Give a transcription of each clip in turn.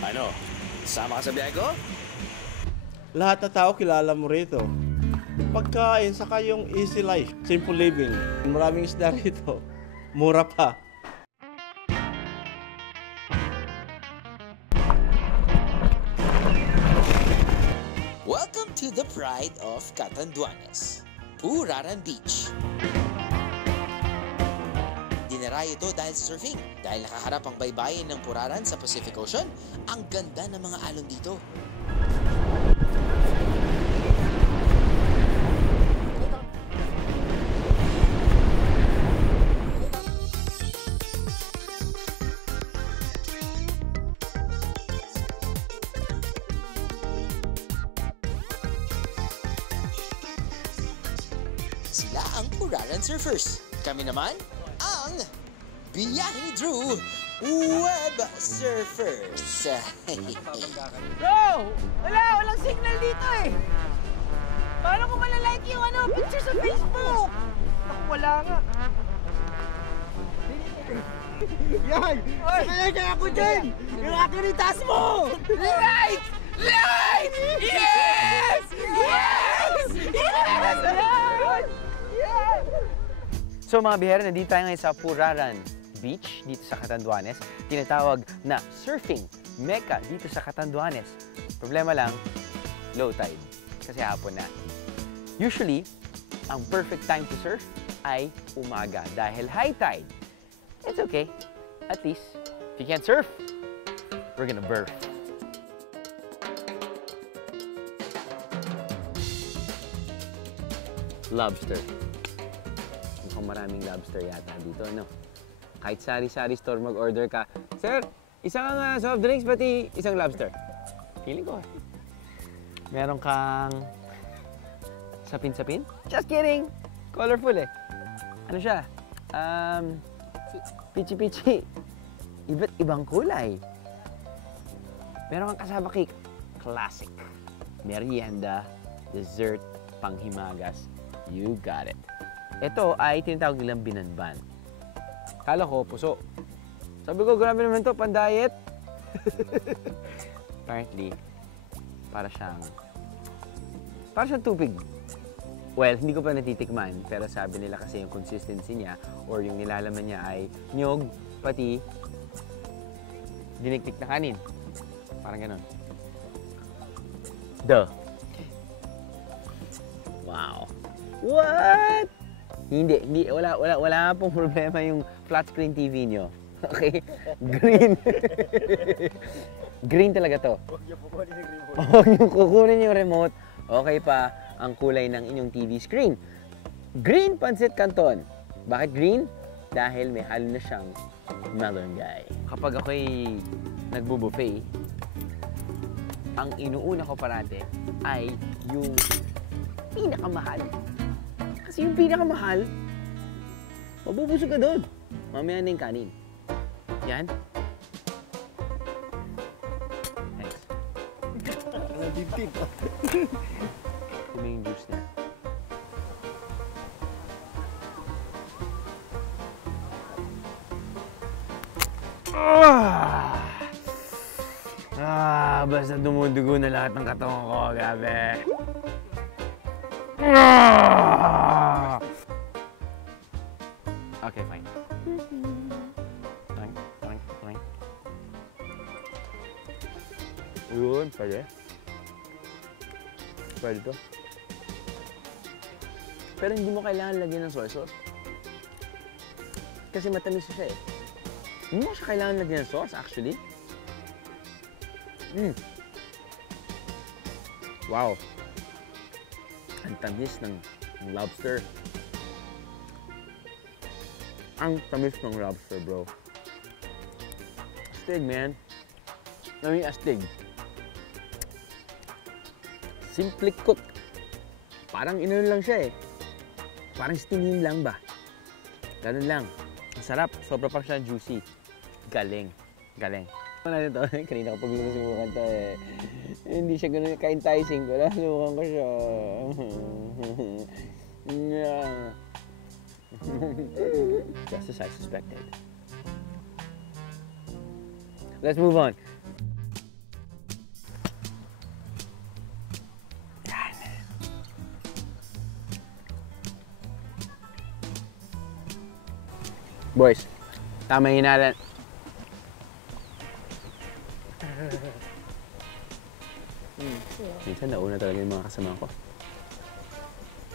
Ano? Sama ka sa biyahe ko? Lahat na tao kilala mo rito. Pagkain, saka yung easy life, simple living. Maraming isda rito. Mura pa. Welcome to the pride of Catanduanes, Puraran Beach. Dinarayo ito dahil sa surfing. Dahil nakaharap ang baybayin ng Puraran sa Pacific Ocean, ang ganda ng mga alon dito. Sila ang Puraran Surfers. Kami naman ang Biyahe ni Drew Web Surfers. Bro! Walang signal dito eh! Paano ko malalike yung picture sa Facebook? Ako, wala nga. Yan! Sakaya ako dyan! Yung akin itas mo! Like! Like! Yes! Yes! Yes! Yes! So mga bihero, nandito tayo ngayon sa Puraran Beach, dito sa Catanduanes. Tinatawag na surfing mecca dito sa Catanduanes. Problema lang, low tide. Kasi hapon na. Usually, ang perfect time to surf ay umaga. Dahil high tide, it's okay. At least, if you can't surf, we're gonna birth. Lobster. Mukhang maraming lobster yata dito, no? Kahit sari-sari store mag-order ka, Sir, isang soft drinks, pati isang lobster. Feeling ko. Meron kang sapin-sapin? Just kidding! Colorful eh. Ano siya? Pichi-pichi. Iba't ibang kulay. Meron kang kasama cake. Classic. Merienda, dessert, panghimagas. You got it. Ito ay tinatawag nilang binanban. Kala ko, puso. Sabi ko, grabe naman to, pan-diet. Apparently, para siyang tubig. Well, hindi ko pa natitikman, pero sabi nila kasi yung consistency niya or yung nilalaman niya ay niyog, pati diniktik na kanin. Parang ganon. Duh. Wow. What? Hindi, wala pong problema yung flat screen TV nyo. Okay? Green. Green talaga to. Huwag niyo kukunin yung remote. Okay pa ang kulay ng inyong TV screen. Green Pancit Canton. Bakit green? Dahil may halo na siyang malunggay. Kapag ako'y nagbo-buffet, ang inuuna ko parate ay yung pinakamahal. Kasi yung pinakamahal, mabubusog ka doon. Mamaya na yung kanin. Yan. Thanks. Kumi yung juice niya. Basta dumudugo na lahat ng katawan ko, gabi. Okay, fine. Fine. Yun, pwede. Pwede to. Pero hindi mo kailangan lagyan ng soy sauce. Kasi matamis siya eh. Hindi mo siya kailangan lagyan ng sauce, actually. Wow. Ang tamis ng lobster. Ang tamis ng lobster, bro. Astig, man. I mean, astig. Simple cook. Parang inon lang siya eh. Parang stingin lang ba? Ganun lang. Ang sarap. Sobra pa siya juicy. Galing. Galing. Ano natin to? Kanina kapag sinusubukan to eh. Hindi siya ganun ka-enticing. Wala, subukan ko siya. Just as I suspected. Let's move on. Boys, tama hinalan. Minsan nauna talaga yung mga kasama ko.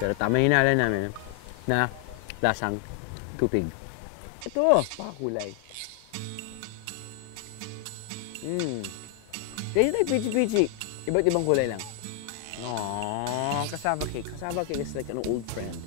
Pero tama hinalan namin na lasang tupig. Ito, pakulay. Kaya tayo pichi-pichi. Iba't ibang kulay lang. Aww, cassava cake. Cassava cake is like an old friend.